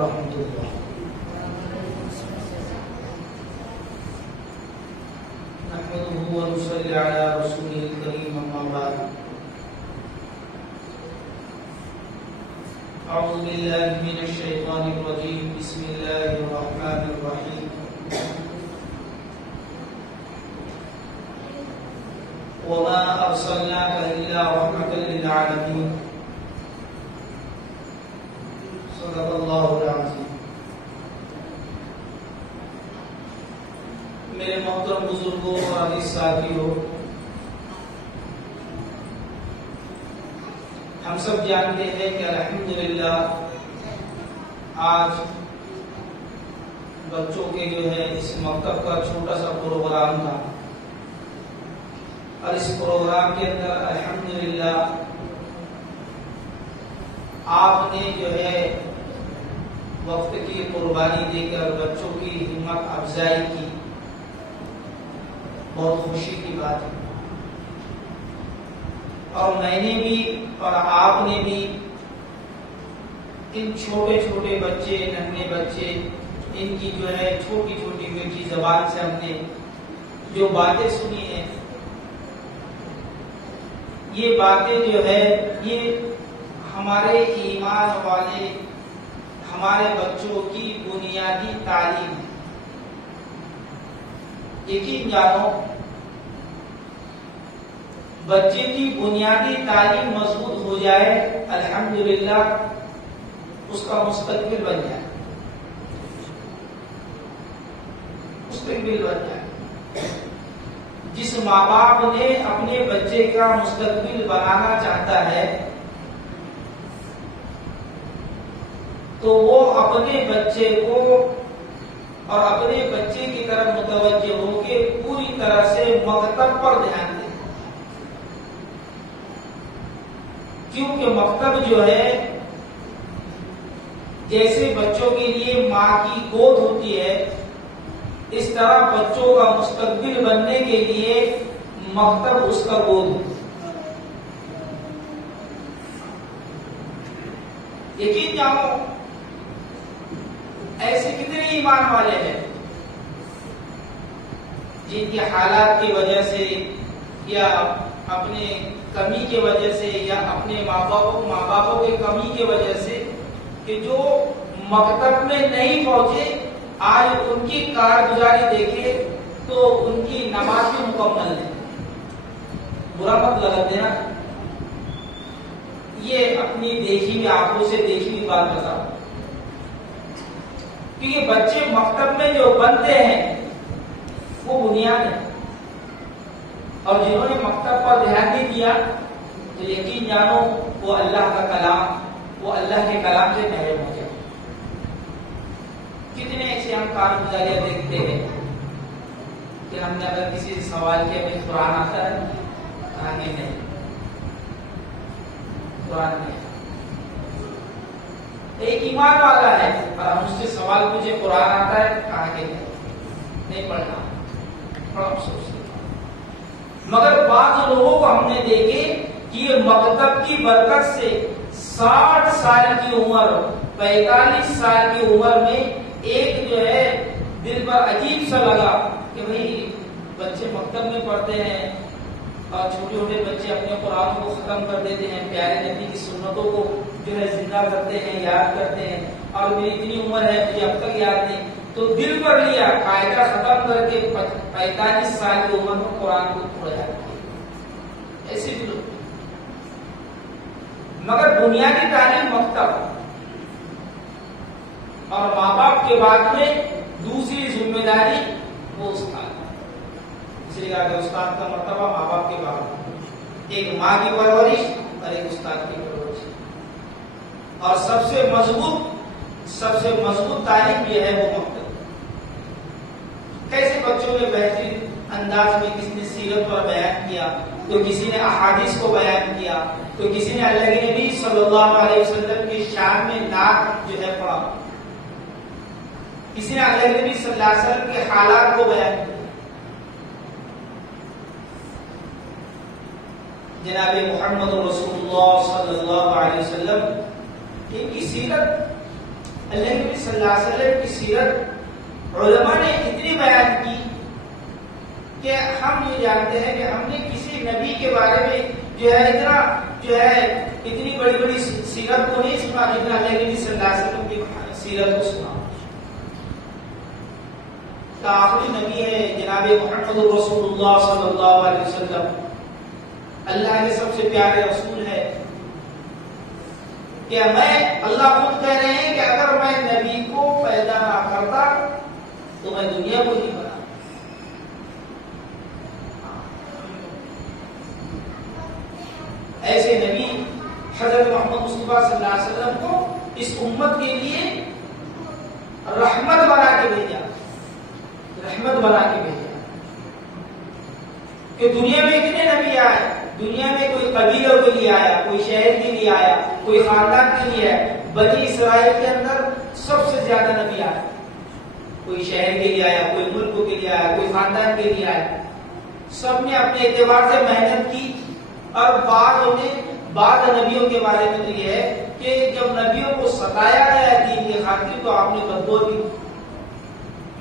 ورحمۃ اللہ. نحمده ونصلي على رسوله الكريم اما بعد. اعوذ بالله من الشيطان الرجيم. بسم الله الرحمن الرحيم. وما ارسلناك الا رحمة للعالمين. صدق اللہ العظیم. میرے محترم بزرگوں اور عزیز ساتھیوں، ہم سب جانتے ہیں کہ الحمدللہ آج بچوں کے جو ہے اس مکتب کا چھوٹا سا پروگرام تھا، اور اس پروگرام کے اندر الحمدللہ آپ نے جو ہے وقت کی قربانی دے کر بچوں کی ہمت افزائی کی. بہت خوشی کی بات ہے. اور میں نے بھی اور آپ نے بھی ان چھوٹے چھوٹے بچے، ننھے بچے، ان کی جو ہے چھوٹی چھوٹی میٹھی زبان سے ہم نے جو باتیں سنی ہیں، یہ باتیں جو ہے یہ ہمارے ایمان والے ہمارے بچوں کی بنیادی تعلیم. یقین جانو بچے کی بنیادی تعلیم مضبوط ہو جائے، الحمدللہ اس کا مستقبل بن جائے. مستقبل بن جائے. جس ماں باپ نے اپنے بچے کا مستقبل بنانا چاہتا ہے تو وہ اپنے بچے کو اور اپنے بچے کی طرف متوجہ ہو کے پوری طرح سے مکتب پر دھیان دیں. کیونکہ مکتب جو ہے جیسے بچوں کے لیے ماں کی گود ہوتی ہے، اس طرح بچوں کا مستقبل بننے کے لیے مکتب اس کا گود ہوتی ہے. یقین جانو ایسے کتنے ایمان والے ہیں جن کی حالات کی وجہ سے یا اپنے کمی کی وجہ سے یا اپنے ماں باپوں کی کمی کی وجہ سے کہ جو مکتب میں نہیں پہنچے، آج ان کی کارگزاری دیکھے تو ان کی نماز بھی مکمل ہے. برا مت لگا دینا، یہ اپنی دیکھی ہوئی آنکھوں سے دیکھی ہوئی بات بتاؤ. کیونکہ بچے مکتب میں جو بنتے ہیں وہ بنیاد ہے، اور جنہوں نے مکتب پر دھیان نہیں دیا تو یقین جانو وہ اللہ کا کلام، وہ اللہ کے کلام سے محروم ہو جائے. کتنے ایسے ہم کارگزاریاں دیکھتے ہیں کہ ہم نے اگر کسی سے سوال کیا کہ قرآن آتا ہے، کہا کہ نہیں، قرآن نہیں. ایک ایمان والا ہے اور ہم اس سے سوال پوچھے قرآن آتا ہے، کہا کہ نہیں پڑھنا. بڑا افسوس ہے. مگر بعض لوگوں کو ہم نے دیکھے کہ یہ مکتب کی برکت سے 60 سال کی عمر، 45 سال کی عمر میں ایک جو ہے دل پر عجیب سا لگا کہ بھئی بچے مکتب میں پڑھتے ہیں اور چھوٹے چھوٹے بچے اپنے قرآن کو ختم کر دیتے ہیں، پیارے نبی کی سنتوں کو جو ہے زندہ کرتے ہیں، یاد کرتے ہیں، اور میری اتنی عمر ہے مجھے اب تک یاد نہیں. تو دل پر لیا، قاعدہ ختم کر کے 45 سال کی عمر میں قرآن کو پڑھا. ایسے بھی لوگ. مگر بنیادی تعلیم مکتب اور ماں باپ کے بعد میں دوسری ذمہ داری وہ استاد. اس لیے کہ استاد کا مرتبہ ماں باپ کے بعد، ایک ماں کی پرورش اور ایک استاد کی پرورش. اور سب سے مضبوط تعلیم یہ ہے وہ مکتب. کیسے بچوں میں بہترین انداز میں کسی نے سیرت پر بیان کیا، تو کسی نے احادیث کو بیان کیا، تو کسی نے اللہ کے نبی صلی اللہ علیہ وسلم کی شان میں نعت جو ہے پڑھا، کسی نے اللہ کے نبی صلی اللہ علیہ وسلم کے حالات کو بیان کیا. جناب محمد رسول اللہ صلی اللہ علیہ وسلم ان کی سیرت اللہ کے نبی صلی اللہ علیہ وسلم کی سیرت علماء نے اتنی بیان کی کہ ہم یہ جانتے ہیں کہ ہم نے کسی نبی کے بارے میں اتنی بڑی بڑی سیرت کو نہیں سنا جتنا اللہ کے نبی صلی اللہ علیہ وسلم کی سیرت کو سنا. آخری نبی ہے جناب محمد رسول اللہ صلی اللہ علیہ وسلم، اللہ کے سب سے پیارے رسول ہے. کہ اللہ خود کہہ رہے ہیں کہ اگر میں نبی کو پیدا نہ کرتا تو میں دنیا کو نہیں بنا. ایسے نبی حضرت محمد مصطفیٰ صلی اللہ علیہ وسلم کو اس امت کے لیے رحمت بنا کے بھیجا، رحمت بنا کے بھیجا. کہ دنیا میں کتنے نبی آئے؟ دنیا میں کوئی قبیلوں کے لیے آیا، کوئی شہر کے لیے آیا، کوئی خاندان کے لیے آیا. بنی اسرائیل کے اندر سب سے زیادہ نبی آئے. کوئی شہر کے لیے آیا، کوئی ملک کے لیے آیا، کوئی خاندان کے لیے آیا. سب نے اپنے اعتبار سے محنت کی. اور بعض نبیوں کے بارے میں تو یہ ہے کہ جب نبیوں کو ستایا گیا دین کی خاطر تو آپ نے بددعا دی،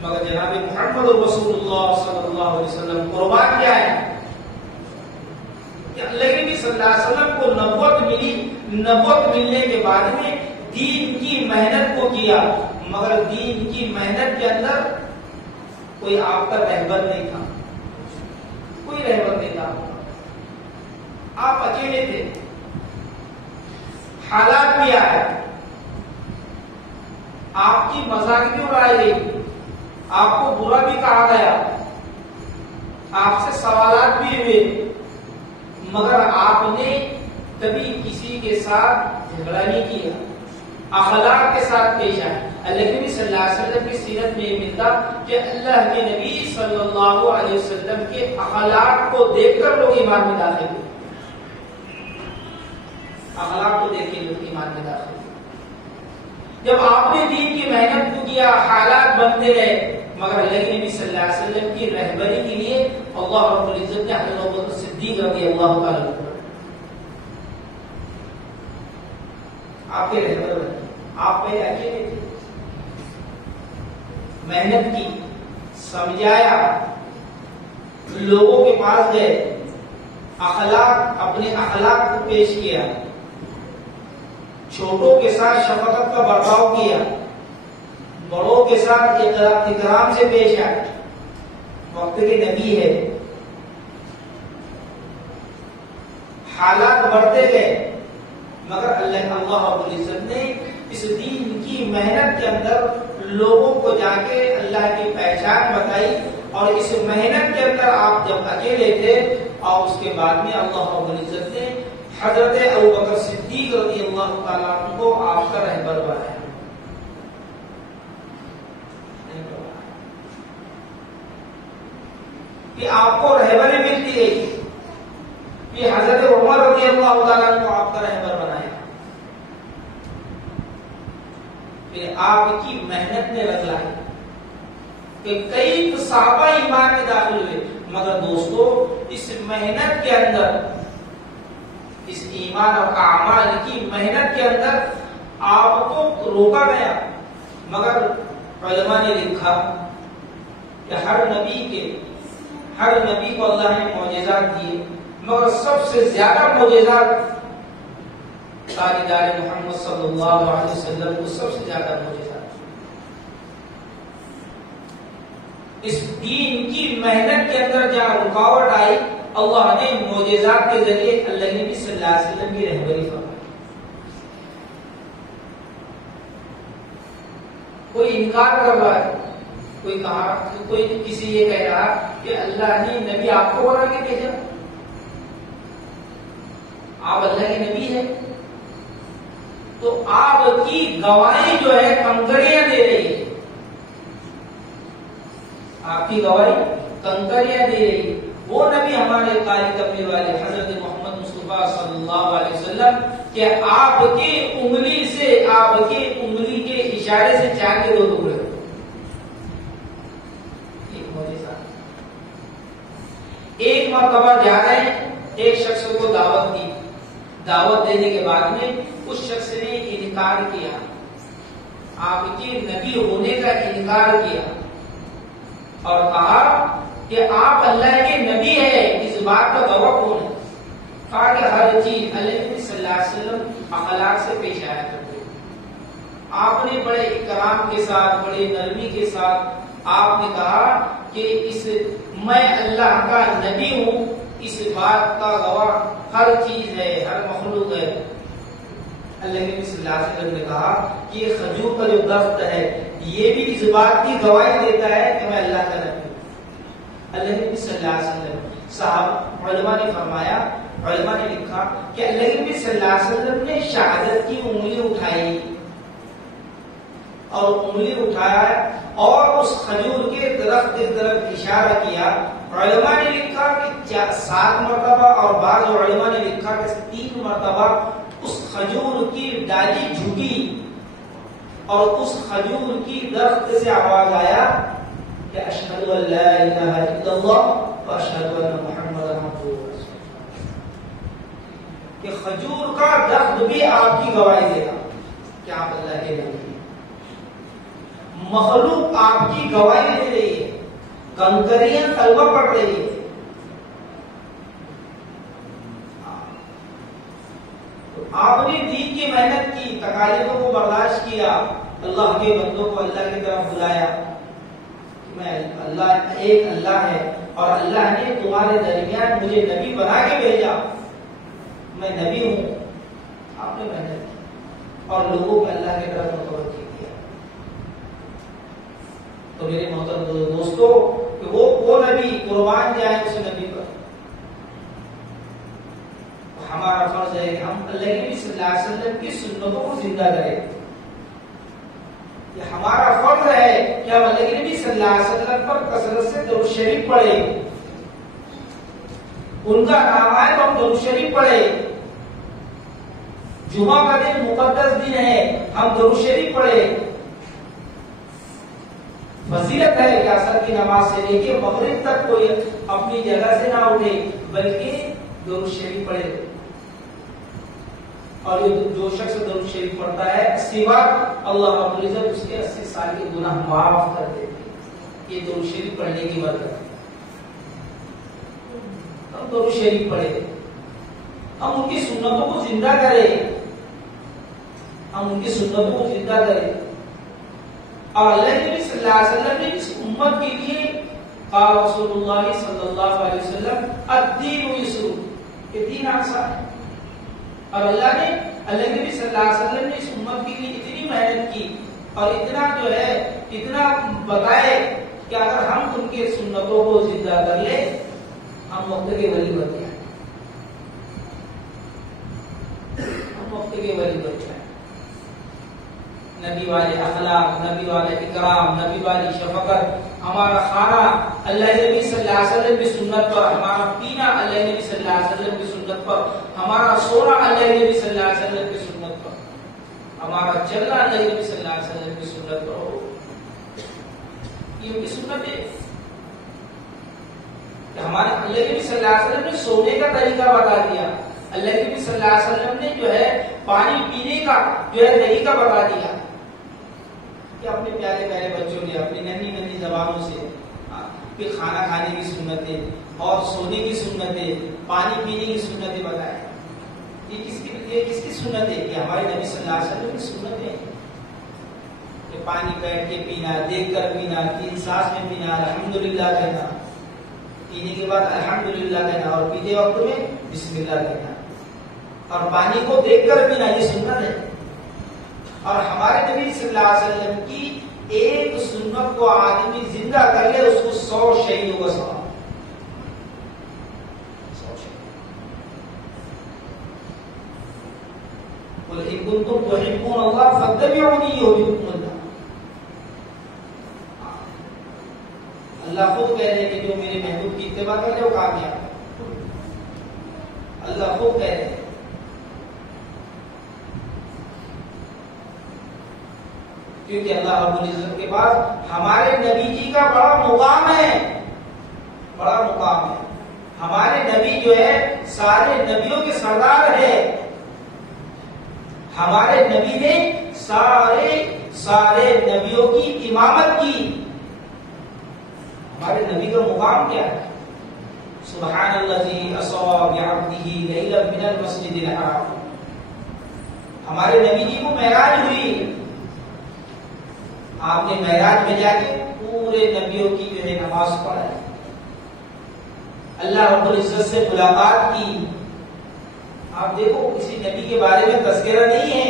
مگر جناب محمد رسول اللہ صلی اللہ علیہ وسلم قربان کیا ہے کہ اللہ کے نبی صلی اللہ علیہ وسلم کو نبوت ملی. نبوت ملنے کے بعد میں دین کی محنت کو کیا، مگر دین کی محنت کے اندر کوئی آپ کا رہبر نہیں تھا، کوئی رہبر نہیں تھا. آپ اکیلے تھے. حالات بھی آئے، آپ کی مذاق بھی اڑائی گئی، آپ کو برا بھی کہا گیا، آپ سے سوالات بھی ہوئے، مگر آپ نے کبھی کسی کے ساتھ جھگڑا نہیں کیا، اخلاق کے ساتھ پیش آئے. اللہ کے نبی صلی اللہ علیہ وسلم کی سیرت میں یہ ملتا کہ اللہ کے نبی صلی اللہ علیہ وسلم کے اخلاق کو دیکھ کر لوگ ایمان میں داخل ہوئے. اخلاق کو دیکھ کے لوگ ایمان میں داخل ہوئے. جب آپ نے دین کی محنت کو کیا، حالات بنتے رہے، مگر اللہ کے نبی صلی اللہ علیہ وسلم کی رہبری کے لیے اللہ رب العزت نے حضرت ابوبکر صدیق رضی اللہ تعالی عنہ آپ کے رہبر بنے. آپ پہلے اکیلے تھے، محنت کی، سمجھایا، لوگوں کے پاس گئے، اپنے اخلاق کو پیش کیا، چھوٹوں کے ساتھ شفقت کا برتاؤ کیا، بڑوں کے ساتھ اکرام سے پیش آئے. وقت کے نبی ہے. حالات بڑھتے گئے، مگر اللہ رب العزت نے اس دین کی محنت کے اندر لوگوں کو جا کے اللہ کی پہچان بتائی. اور اس محنت کے اندر آپ جب اکیلے تھے اور اس کے بعد میں اللہ رب العزت نے حضرت ابوبکر صدیق رضی اللہ تعالیٰ عنہ کو آپ کا رہبر بنایا. کہ آپ کو رہبری ملتی گئی، کہ حضرت عمر رضی اللہ تعالیٰ عنہ کو آپ کا رہبر بنایا. پھر آپ کی محنت نے رنگ لائی کہ کئی صحابہ ایمان میں داخل ہوئے. مگر دوستو، اس محنت کے اندر، اس ایمان اور اعمال کی محنت کے اندر آپ کو روکا گیا. مگر علماء نے لکھا کہ ہر نبی کو اللہ نے معجزات دیے، مگر سب سے زیادہ معجزات تاجدار محمد صلی اللہ علیہ وسلم کو سب سے زیادہ معجزات. اس دین کی محنت کے اندر جہاں رکاوٹ آئی، اللہ نے معجزات کے ذریعے اللہ نبی صلی اللہ علیہ وسلم کی رہبری فرمائی. کوئی انکار کر رہا ہے، کوئی کسی یہ کہہ رہا کہ اللہ نے نبی آپ کو بنا کے بھیجا، آپ اللہ کے نبی ہیں، تو آپ کی گواہی جو ہے کنکریاں دے رہی ہے. آپ کی گواہی کنکریاں دے رہی ہے. وہ نبی ہمارے قاری کرنے والے حضرت محمد مصطفیٰ صلی اللہ علیہ وسلم کہ آپ کی انگلی سے، آپ کی انگلی کے اشارے سے چاند کے 2 ٹکڑے. ایک مرتبہ جا رہے ہیں، ایک شخص کو دعوت دی، دعوت دینے کے بعد میں اس شخص نے انکار کیا. آپ کے نبی ہونے کا انکار کیا اور کہا کہ آپ اللہ کے نبی ہیں، اس بات کا گواہ کون ہے؟ کہا کہ ہر چیز اللہ نبی صلی اللہ علیہ وسلم اخلاق سے پیش آیا کرتے، آپ نے بڑے اکرام کے ساتھ، بڑے نرمی کے ساتھ آپ نے کہا کہ میں اللہ کا نبی ہوں، اس بات کا گواہ ہر چیز ہے، ہر مخلوق ہے۔ اللہ نبی صلی اللہ علیہ وسلم نے کہا کہ یہ کھجور کا جو درخت ہے یہ بھی اس بات کی گواہی دیتا ہے کہ میں اللہ کا نبی ہوں۔ اللہ نبی صلی اللہ علیہ وسلم صاحب علماء نے فرمایا، علماء نے لکھا کہ اللہ نبی صلی اللہ علیہ وسلم نے شہادت کی انگلی اٹھائی اور انگلی اٹھایا اور اس کھجور کے درخت کی طرف اشارہ کیا۔ علماء نے لکھا کہ 7 مرتبہ اور بعض علماء نے لکھا کہ 3 مرتبہ اس کھجور کی ڈالی جھکی اور اس کھجور کی درخت سے آواز آیا کہ اشہد ان لا الہ الا اللہ واشہد ان محمد عبدہ ورسولہ، کہ کھجور کا درخت بھی آپ کی گواہی دے گا کہ آپ اللہ کے نبی ہیں۔ مخلوق آپ کی گواہی دے رہی ہے، کنکریاں کلمہ پڑھ رہی ہے۔ آپ نے دین کی محنت کی، تکالیفوں کو برداشت کیا، اللہ کے بندوں کو اللہ کی طرف بلایا کہ میں اللہ ایک اللہ ہے اور اللہ نے تمہارے درمیان مجھے نبی بنا کے بھیجا، میں نبی ہوں۔ آپ نے محنت کی اور لوگوں کو اللہ کی طرف متوجہ کیا۔ تو میرے محترم دوستو، کہ وہ نبی قربان جائے اس نبی پر، ہمارا فرض ہے کہ ہم اللہ کے نبی صلی اللہ علیہ وسلم کی سنتوں کو زندہ کریں۔ یہ ہمارا فرض ہے کہ ہم اللہ کے نبی صلی اللہ علیہ وسلم پر کثرت سے درود شریف پڑھیں، ان کا نام آئے تو ہم درود شریف پڑھیں۔ جمعہ کا دن مقدس دن ہے، ہم درود شریف پڑھیں۔ فضیلت ہے کہ عصر کی نماز سے لے کے مغرب تک کوئی اپنی جگہ سے نہ اٹھے بلکہ درود شریف پڑھے، اور جو شخص درود شریف پڑھتا ہے سوا اللہ رب العزت اس کے 80 سال کے گناہ معاف کر دیتے ہیں۔ یہ درود شریف پڑھنے کی برکت۔ ہم درود شریف پڑھے، ہم ان کی سنتوں کو زندہ کریں، ہم ان کی سنتوں کو زندہ کریں۔ اور اللہ کے نبی صلی اللہ علیہ وسلم نے اس امت کے لیے قال رسول اللہ صلی اللہ علیہ وسلم الدین یسر، کہ دین آسان ہے۔ اور اللہ کے نبی صلی اللہ علیہ وسلم نے اس امت کے لیے اتنی محنت کی اور اتنا جو ہے اتنا بتائے کہ اگر ہم ان کے سنتوں کو زندہ کر لیں ہم وقت کے ولی بن جائیں، ہم وقت کے ولی بن جائیں۔ نبی والے اخلاق، نبی والے اکرام، نبی والی شفقت، ہمارا کھانا اللہ نبی صلی اللہ علیہ وسلم کی سنت پر، ہمارا پینا اللہ نبی صلی اللہ علیہ وسلم کی سنت پر، ہمارا سونا اللہ نبی صلی اللہ علیہ وسلم کی سنت پر، ہمارا چلنا اللہ نبی صلی اللہ علیہ وسلم کی سنت پر ہو۔ یہ ان کی سنت ہے کہ ہمارے اللہ نبی صلی اللہ علیہ وسلم نے سونے کا طریقہ بتا دیا، اللہ نبی صلی اللہ علیہ وسلم نے جو ہے پانی پینے کا جو ہے طریقہ بتا دیا کہ اپنے پیارے پیارے بچوں نے اپنی ننھی ننھی زبانوں سے کہ کھانا کھانے کی سنتیں اور سونے کی سنتیں، پانی پینے کی سنتیں بتائیں۔ یہ کس کی سنت ہے؟ یہ ہمارے نبی صلی اللہ علیہ وسلم کی سنت ہے کہ پانی بیٹھ کے پینا، دیکھ کر پینا، 3 سانس میں پینا، الحمدللہ کہنا، پینے کے بعد الحمدللہ کہنا اور پیتے وقت میں بسم اللہ کہنا، اور پانی کو دیکھ کر پینا، یہ سنت ہے۔ اور ہمارے نبی صلی اللہ علیہ وسلم کی ایک سنت کو آدمی زندہ کر لے اس کو 100 شہیدوں کا ثواب۔ قل ان کنتم تحبون اللہ فاتبعونی یحببکم اللہ۔ اللہ خود کہہ رہے ہیں کہ جو میرے محبوب کی اتباع کر لے وہ کامیاب ہے، اللہ خود کہہ رہے ہیں۔ کیونکہ اللہ رب العزت کے پاس ہمارے نبی جی کا بڑا مقام ہے، بڑا مقام ہے۔ ہمارے نبی جو ہے سارے نبیوں کے سردار ہے، ہمارے نبی نے سارے سارے نبیوں کی امامت کی. ہمارے نبی کا مقام کیا ہے؟ سبحان الذی اسری بعبدہ لیلا من المسجد الحرام. ہمارے نبی جی کو معراج ہوئی. آپ نے معراج میں جا کے پورے نبیوں کی جو ہے نماز پڑھائی, اللہ رب العزت سے ملاقات کی. آپ دیکھو کسی نبی کے بارے میں تذکرہ نہیں ہے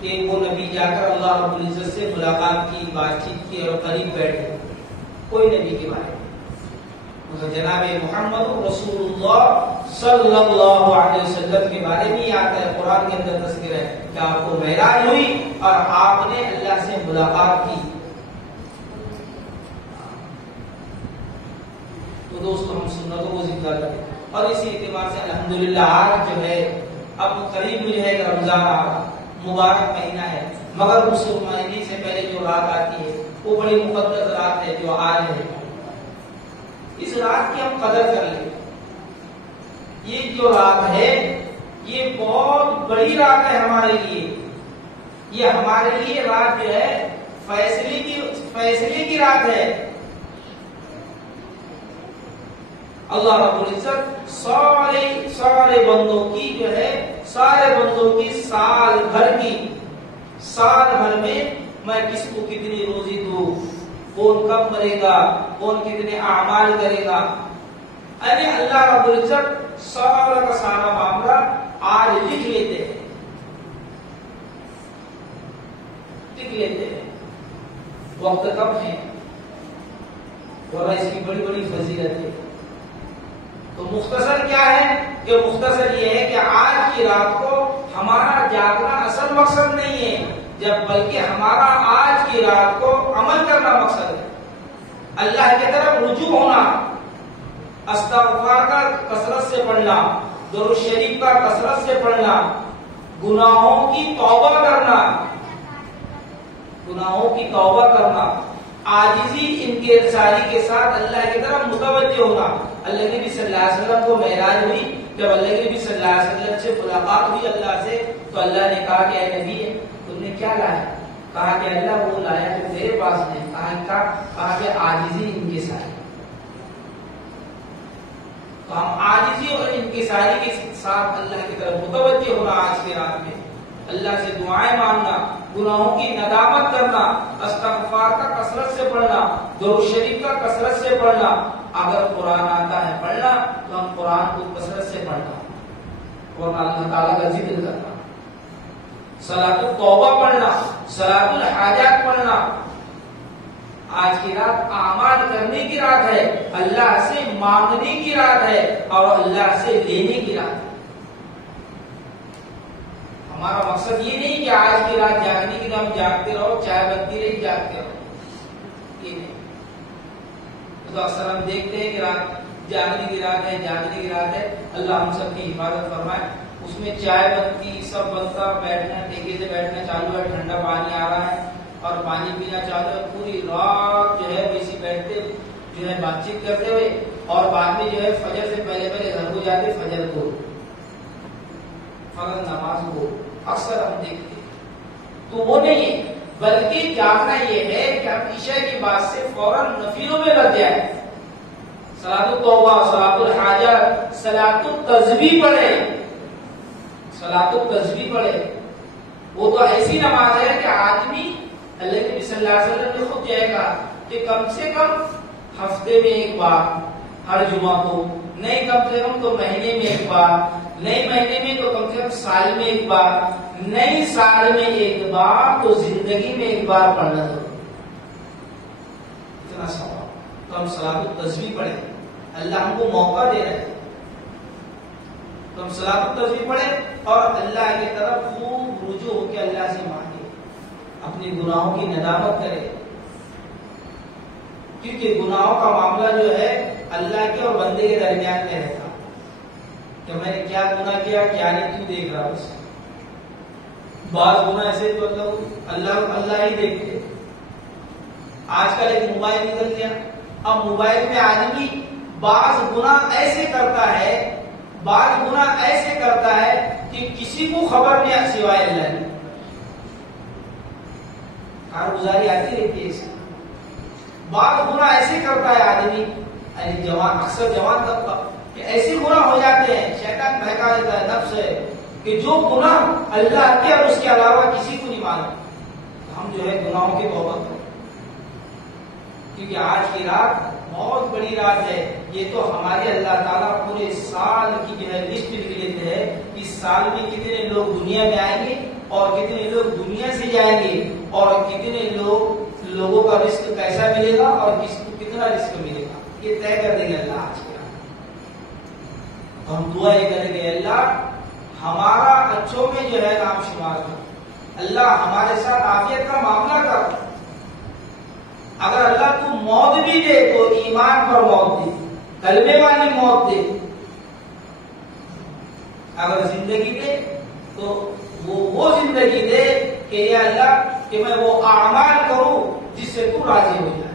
کہ وہ نبی جا کر اللہ رب العزت سے ملاقات کی, بات چیت کی اور قریب بیٹھے. کوئی نبی کے بارے میں جناب محمد رسول اللہ صلی اللہ علیہ وسلم کے بارے میں آتا ہے. قرآن کے اندر تذکرہ ہے کہ آپ کو معراج ہوئی اور آپ نے اللہ سے ملاقات کی. تو دوستو ہم سنتوں کو زندہ کریں اور اسی اعتبار سے الحمدللہ آج جو ہے اب قریب جو ہے رمضان آ رہا, مبارک مہینہ ہے, مگر اس مہینے سے پہلے جو رات آتی ہے وہ بڑی مقدس رات ہے جو آج ہے. اس رات کی ہم قدر کر لیں. یہ جو رات ہے یہ بہت بڑی رات ہے ہمارے لیے. یہ ہمارے لیے رات جو ہے فیصلے کی رات ہے. اللہ رب العزت سارے بندوں کی جو ہے سارے بندوں کی سال بھر میں میں کس کو کتنی روزی دوں, کون کب مرے گا, کون کتنے اعمال کرے گا, یعنی اللہ رب العزت سارا کا سارا معاملہ آج لکھ لیتے ہیں. وقت کم ہے اور اس کی بڑی بڑی فضیلت ہے. تو مختصر کیا ہے کہ مختصر یہ ہے کہ آج کی رات کو ہمارا جاگنا اصل مقصد نہیں ہے, بلکہ ہمارا آج کی رات کو عمل کرنا مقصد ہے. اللہ کی طرف رجوع ہونا, استغفار کا کثرت سے پڑھنا, درود شریف کا کثرت سے پڑھنا, گناہوں کی توبہ کرنا, عاجزی انکساری کے ساتھ اللہ کی طرف متوجہ ہونا. اللہ کے نبی صلی اللہ علیہ وسلم کو معراج ہوئی, جب اللہ کے نبی صلی اللہ علیہ وسلم سے ملاقات ہوئی اللہ سے, تو اللہ نے کہا کہ اے نبی تم نے کیا لایا؟ کہا کہ اللہ وہ لایا جو میرے پاس نہیں. کہا کہ عاجزی انکساری. تو ہم عاجزی اور انکساری کے ساتھ اللہ کی طرف متوجہ ہونا آج کی رات میں, اللہ سے دعائیں مانگنا, گناہوں کی ندامت کرنا, استغفار کا کثرت سے پڑھنا, درود شریف کا کثرت سے پڑھنا. اگر قرآن آتا ہے پڑھنا تو ہم قرآن کو کثرت سے پڑھنا اور اللہ تعالیٰ کا ذکر کرنا, صلاۃ التوبہ پڑھنا, صلاۃ الحاجات پڑھنا. آج کی رات اعمال کرنے کی رات ہے, اللہ سے مانگنے کی رات ہے اور اللہ سے لینے کی رات ہے. ہمارا مقصد یہ نہیں کہ آج کی رات جاگنے کی ہم جاگتے رہو, چائے بنتی رہی جاگتے رہو, یہ نہیں. تو اکثر ہم دیکھتے ہیں کہ رات جاگنے کی رات ہے. اللہ ہم سب کی حفاظت فرمائے. اس میں چائے بنتی, سب بنتا, بیٹھنا ٹھیکے سے بیٹھنا چالو ہے, ٹھنڈا پانی آ رہا ہے اور پانی پینا چالو ہے. پوری رات جو ہے ویسی بیٹھتے جو ہے بات چیت کرتے ہوئے, اور بعد میں جو ہے فجر سے پہلے گھر کو جاتے, فجر نماز کو اکثر ہم دیکھتے. تو وہ نہیں ہے, بلکہ جاگنا یہ ہے کہ ہم عشاء کی بات سے فوراً نفلوں میں لگ جائیں. صلاۃ التوبہ, صلاۃ الحاجات, صلاۃ التسبیح پڑھے. وہ تو ایسی نماز ہے کہ آدمی, اللہ کے نبی صلی اللہ علیہ وسلم نے خود جو ہے کہا کہ کم سے کم ہفتے میں ایک بار, ہر جمعہ کو نہیں, کم سے کم تو مہینے میں ایک بار, نئے مہینے میں تو کم سے کم سال میں ایک بار, نئی سال میں ایک بار, تو زندگی میں ایک بار پڑھنا ضروری. اتنا ثواب. تو ہم صلاۃ التسبیح پڑھیں, اللہ ہم کو موقع دے رہے ہیں. تو ہم صلاۃ التسبیح پڑھیں اور اللہ کی طرف خوب رجوع ہو کے اللہ سے مانگے, اپنے گناہوں کی ندامت کرے. کیونکہ گناہوں کا معاملہ جو ہے اللہ کے اور بندے کے درمیان میں رہتا کہ میں نے کیا گناہ کیا, کیا نہیں, کیوں دیکھ رہا. بس بعض گناہ ایسے تو اللہ ہی دیکھتے. آج کل ایک موبائل نکل گیا, اب موبائل میں آدمی بعض گناہ ایسے کرتا ہے کہ کسی کو خبر نہیں سوائے اللہ نے. کارگزاری آتی رہتی ہے. بعض گناہ ایسے کرتا ہے آدمی جوان، اکثر جوان طبقہ کہ ایسے گناہ ہو جاتے ہیں، شیطان بہکا دیتا ہے، نفس ہے کہ جو گناہ اللہ کے اور اس کے علاوہ کسی کو نہیں معلوم، ہم جو ہے گناہوں کی توبہ کریں. کیونکہ آج کی رات بہت بڑی رات ہے. یہ تو ہمارے اللہ تعالیٰ پورے سال کی جو ہے لسٹ لکھ لیتے ہیں. اس سال میں کتنے لوگ دنیا میں آئیں گے اور کتنے لوگ دنیا سے جائیں گے اور کتنے لوگوں کا رزق کیسا ملے گا اور کس کو کتنا رزق ملے گا، یہ طے کر دیں گے اللہ آج کی رات. تو ہم دعا یہ کریں گے اللہ ہمارا اچھوں میں جو ہے نام شمار کر، اللہ ہمارے ساتھ عافیت کا معاملہ کر. اگر اللہ تو موت بھی دے تو ایمان پر موت دے، کلمے والی موت دے. اگر زندگی دے تو وہ زندگی دے کہ یا اللہ کہ میں وہ اعمال کروں جس سے تو راضی ہو جائے.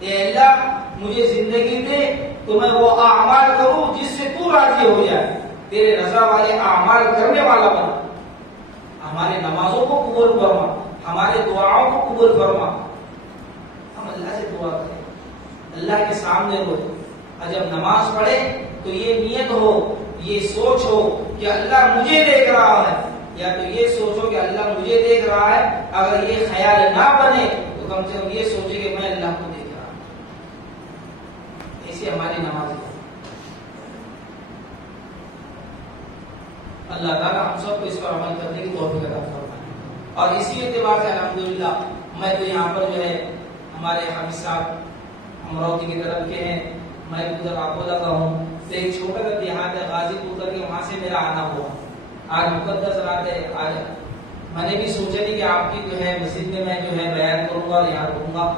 اے اللہ مجھے زندگی دے تو میں وہ اعمال کروں جس سے تو راضی ہو جائے، تیرے رضا والے اعمال کرنے والا بنا. ہمارے نمازوں کو قبول فرما، ہمارے دعاؤں کو قبول فرما. ہم اللہ سے دعا کریں، اللہ کے سامنے ہو اور جب نماز پڑھے تو یہ نیت ہو، یہ سوچ ہو کہ اللہ مجھے دیکھ رہا ہے، یا تو یہ سوچو کہ اللہ مجھے دیکھ رہا ہے. اگر یہ خیال نہ بنے تو کم سے کم یہ سوچے کہ میں اللہ کو دیکھ رہا ہوں. ایسی ہماری نماز ہے. اللہ تعالیٰ ہم سب کو اس پر عمل کرنے کی توفیق عطا فرمائے. اور اسی اعتبار سے الحمدللہ میں تو یہاں پر جو ہے ہمارے حافظ صاحب امراوتی کی طرف کے ہیں، میں ادھر اکولا کا ہوں. ایک چھوٹا سا دیہات ہے غازی پور کر کے، وہاں سے میرا آنا ہوا. آج مقدس رات ہے. آج میں نے بھی سوچا نہیں کہ آپ کی جو ہے مسجد میں جو ہے بیان کروں گا اور یہاں رہوں گا،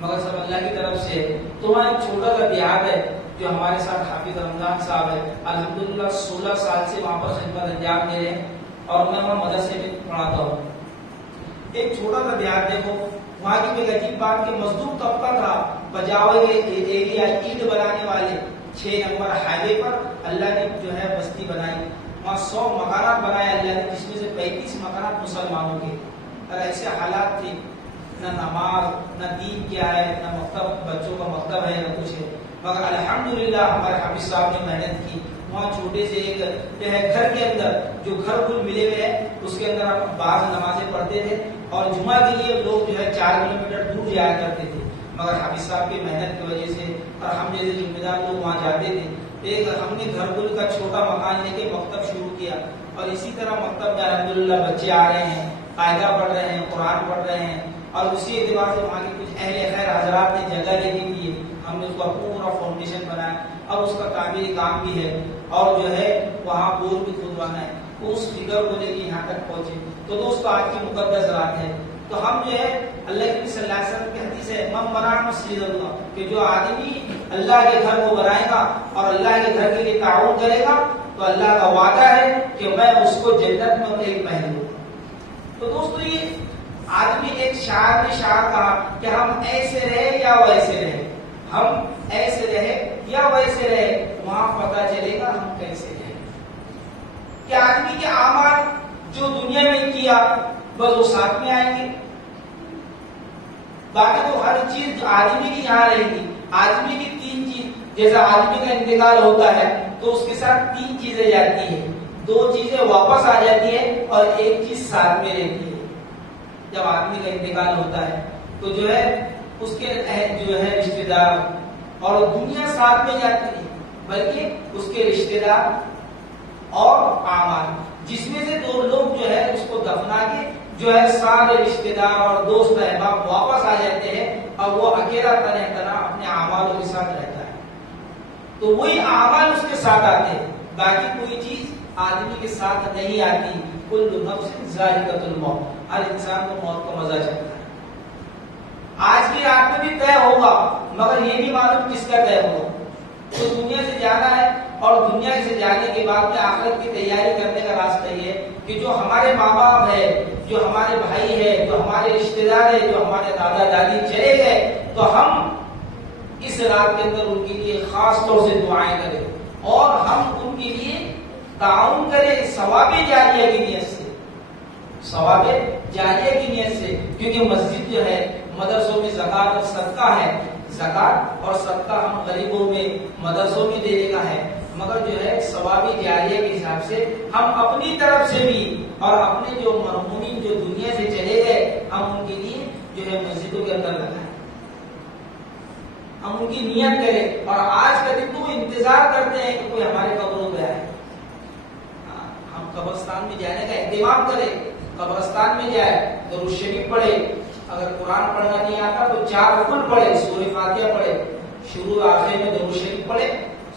مگر سب اللہ کی طرف سے. تو وہاں ایک چھوٹا سا دیہات ہے جو ہمارے ساتھ حافظ رمضان صاحب ہے. الحمدللہ 16 سال سے وہاں پر خدمت انجام دے رہے ہیں اور میں وہاں مدرسے میں پڑھاتا ہوں. ایک چھوٹا سا دیہات دیکھو، وہاں کی ایک عجیب بات کہ مزدور طبقہ تھا. بجاؤ ایریا اینٹ بنانے والے 6 نمبر ہائی وے پر اللہ نے جو ہے بستی بنائی. وہاں 100 مکانات بنائے اللہ نے، جس میں سے 35 مکانات مسلمانوں کے. اور ایسے حالات تھے، نہ نماز نہ دین کیا ہے، نہ مکتب، بچوں کا مکتب ہے نہ کچھ ہے. مگر الحمدللہ ہمارے حافظ صاحب نے محنت کی. وہاں چھوٹے سے ایک جو ہے گھر کے اندر جو گھر کل ملے ہوئے ہیں اس کے اندر آپ بعض نمازیں پڑھتے تھے اور جمعہ کے لیے لوگ جو ہے 4 کلومیٹر دور جایا کرتے تھے. مگر حافظ صاحب کی محنت کی وجہ سے اور ہم جیسے ذمہ دار لوگ وہاں جاتے تھے. ایک ہم نے گھر کل کا چھوٹا مکان لے کے مکتب شروع کیا اور اسی طرح مکتب میں الحمدللہ بچے آ رہے ہیں، قاعدہ پڑھ رہے ہیں، قرآن پڑھ رہے ہیں. اور اسی اعتبار سے وہاں کے کچھ اہل خیر حضرات نے جگہ لے کے کی، ہم نے اس کا پورا فاؤنڈیشن بنایا. اب اس کا تعمیری کام بھی ہے اور جو ہے وہاں بور بھی کھودوانا ہے. اس فکر کو لے کے یہاں تک پہنچے. تو دوستو آج کی مقدس رات ہے تو ہم جو ہے اللہ کے صلی اللہ علیہ وسلم کی حدیث ہے من بنا مسجد اللہ، کہ جو آدمی اللہ کے گھر کو بنائے گا اور اللہ کے گھر کے لیے تعاون کرے گا تو اللہ کا وعدہ ہے کہ میں اس کو جنت میں ایک محل دوں گا. تو دوستو یہ آدمی ایک شاعر نے شاعر کہا کہ ہم ایسے رہے یا ویسے رہے، ہم ایسے رہے یا ویسے رہے، وہاں پتہ چلے گا ہم کیسے رہے. کہ آدمی کے اعمال جو دنیا میں کیا بس وہ ساتھ میں آئیں گے، باقی تو ہر چیز آدمی کی یہاں رہے گی. آدمی کی 3 چیز، جیسا آدمی کا انتقال ہوتا ہے تو اس کے ساتھ 3 چیزیں جاتی ہیں، 2 چیزیں واپس آ جاتی ہیں اور 1 چیز ساتھ میں رہتی ہے. جب آدمی کا انتقال ہوتا ہے تو جو ہے اس کے جو ہے رشتے دار اور دنیا ساتھ میں جاتی ہے، بلکہ اس کے رشتے دار اور اعمال، جس میں سے 2 لوگ جو ہے اس کو دفنا کے جو ہے سارے رشتے دار اور دوست احباب واپس آ جاتے ہیں اور وہ اکیلا تنہا اپنے اعمالوں کے ساتھ رہتا ہے. تو وہی اعمال اس کے ساتھ آتے ہیں، باقی کوئی چیز آدمی کے ساتھ نہیں آتی. کل نفس ذائقۃ الموت، ہر انسان کو موت کا مزہ چکھتا ہے. آج کی رات میں بھی طے ہوگا مگر یہ نہیں معلوم کس کا طے ہوگا. تو دنیا سے جانا ہے اور دنیا سے جانے کے بعد میں آخرت کی تیاری کرنے کا راستہ یہ ہے کہ جو ہمارے ماں باپ ہے، جو ہمارے بھائی ہے، جو ہمارے رشتے دار ہے، جو ہمارے دادا دادی چلے گئے تو ہم اس رات کے اندر ان کے لیے خاص طور سے دعائیں کریں اور ہم ان کے لیے تعاون کریں ثواب جاریہ کی نیت سے. ثواب جاریہ کی نیت سے، کیونکہ مسجد جو ہے مدرسوں میں زکوٰۃ اور صدقہ ہے، زکوٰۃ اور صدقہ ہم غریبوں میں مدرسوں میں دینے کا ہے، مگر جو ہے ثواب جاریہ کے حساب سے ہم اپنی طرف سے بھی اور اپنے جو مرحومین جو دنیا سے چلے گئے ہم ان کے لیے جو ہے مسجدوں کے اندر لگائیں، ہم ان کی نیت کریں۔ اور آج کا دن تو وہ انتظار کرتے ہیں کہ کوئی ہمارے قبروں پہ آئے، ہم قبرستان میں جانے کا اہتمام کریں، قبرستان میں جائے، درود شریف پڑھے، اگر قرآن پڑھنا نہیں آتا تو 4 کل پڑھے، سورہ فاتحہ پڑھے، شروع آخر میں درود شریف پڑھے،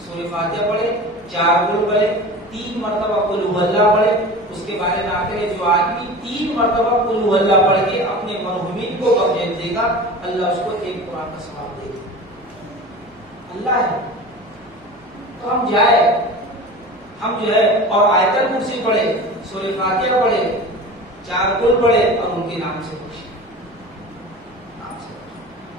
سورہ فاتحہ پڑھے، 4 کل پڑھے، 3 مرتبہ قل هو اللہ پڑھے۔ اس کے بارے میں آخر ہے جو آدمی 3 مرتبہ قل هو اللہ پڑھ کے اپنے مرحومین کو کفن دے گا، اللہ اس کو 1 قرآن کا ثواب دے گا۔ اللہ ہے تو ہم جائے، ہم جو ہے اور آیت الکرسی پڑھے، سورہ فاتحہ پڑھے، 4 کل پڑھے اور ان کے نام سے پوچھے،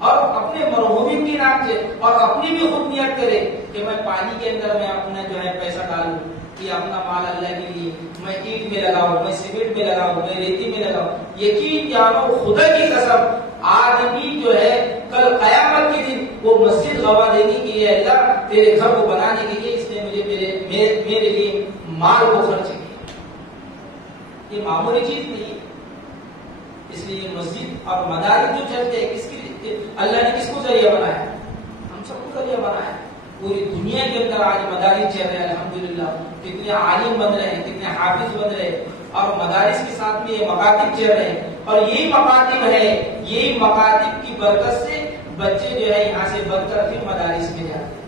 اور اپنے مرحومین کے نام سے، اور اپنی بھی خود نیت کرے کہ میں پانی کے اندر میں اپنا جو ہے پیسہ ڈالوں، یہ اپنا مال اللہ کے لیے، میں اینٹ میں لگاؤں، میں سیمنٹ میں لگاؤں، میں ریتی میں لگاؤں۔ یقین جانو خدا کی قسم آدمی جو ہے کل قیامت کے دن وہ مسجد گواہ دے گی کہ یہ اللہ تیرے گھر کو بنانے کے لیے اس نے مجھے میرے لیے مال کو خرچ کیا، یہ معمولی چیز نہیں ہے۔ اس لیے مسجد اور مدارس جو چلتے ہیں کس کی، اللہ نے کس کو ذریعہ بنایا؟ ہم سب کو ذریعہ بنایا ہے۔ پوری دنیا کے اندر آج مدارس چل رہے ہیں، الحمدللہ، کتنے عالم بن رہے ہیں، کتنے حافظ بن رہے ہیں، اور مدارس کے ساتھ میں یہ مکاتب چل رہے ہیں، اور یہی مکاتب ہے، یہی مکاتب کی برکت سے بچے جو ہے یہاں سے بن کر پھر مدارس میں جاتے ہیں،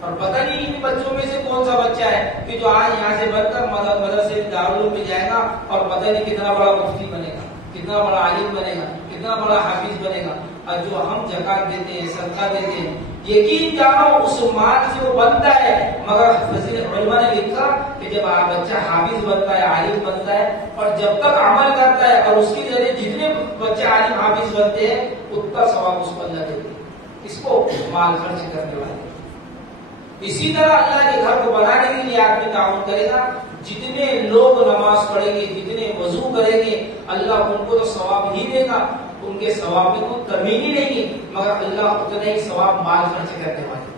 اور پتہ نہیں ان بچوں میں سے کون سا بچہ ہے کہ جو آج یہاں سے بن کر مدرسے دارالعلوم میں جائے گا اور پتہ نہیں کتنا بڑا مفتی بنے گا، کتنا بڑا عالم بنے گا، کتنا بڑا حافظ بنے گا۔ اور جو ہم زکات دیتے ہیں، صدقہ دیتے ہیں، یقین جانو اس مال سے وہ بنتا ہے، مگر علماء نے لکھا کہ جب بچہ حافظ بنتا ہے، عالم بنتا ہے، اور جب تک عمل کرتا ہے اور اس کے ذریعے جتنے بچے عالم حافظ بنتے ہیں اتنا ثواب اس کو اللہ دیتے ہیں، اس کو مال خرچ کرنے والے۔ اسی طرح اللہ کے گھر کو بنانے کے لیے آدمی تعاون کرے گا، جتنے لوگ نماز پڑھیں گے، جتنے وضو کریں گے، اللہ ان کو تو ثواب ہی دے گا، ان کے ثواب میں کوئی کمی نہیں رہے گی، مگر اللہ اتنا ہی ثواب مال خرچ کرنے والے۔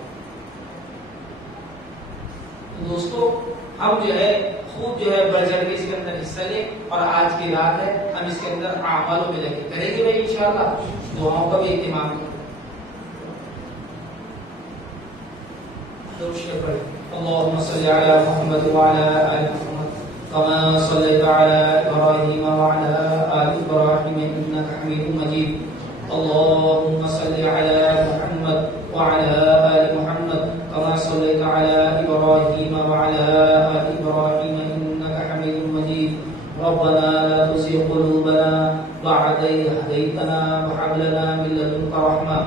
دوستو ہم جو ہے خوب جو ہے بڑھ چڑھ کے اس کے اندر حصہ لیں، اور آج کی رات ہے ہم اس کے اندر اعمالوں میں لگے کریں گے بھائی، انشاءاللہ دعاؤں کا بھی اہتمام کریں۔ اللهم صل على محمد وعلى آل محمد كما صليت على إبراهيم وعلى آل إبراهيم إنك حميد مجيد اللهم صل على محمد وعلى آل محمد كما صليت على إبراهيم وعلى آل إبراهيم إنك حميد مجيد ربنا لا تزغ قلوبنا بعد إذ هديتنا وهب لنا من لدنك رحمة